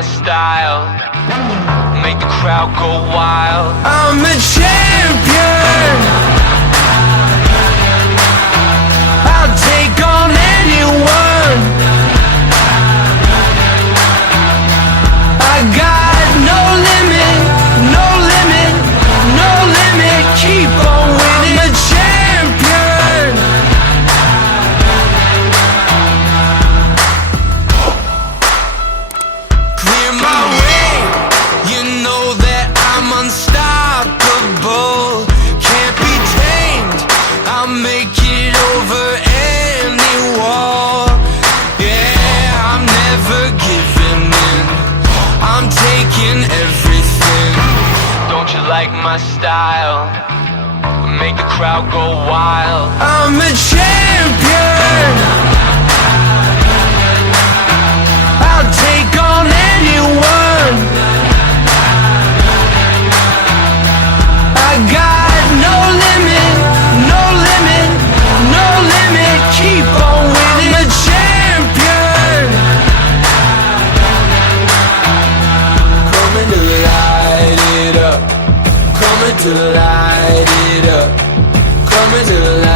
my style. Make the crowd go wild. I'm a champion. I'll take on anyone. I got no limit, no limit, no limit. Keep on winning. I'm a champion. Clear my way. You know that I'm unstoppable. Can't be tamed. I'll make it over any wall. Yeah, I'm never giving in. I'm taking everything. Don't you like my style? Make the crowd go wild. I'm a champion. I'll take on anyone. I got no limit, no limit, no limit. Keep on winning. I'm a champion. Coming to light it up. Coming to light it up. Coming to light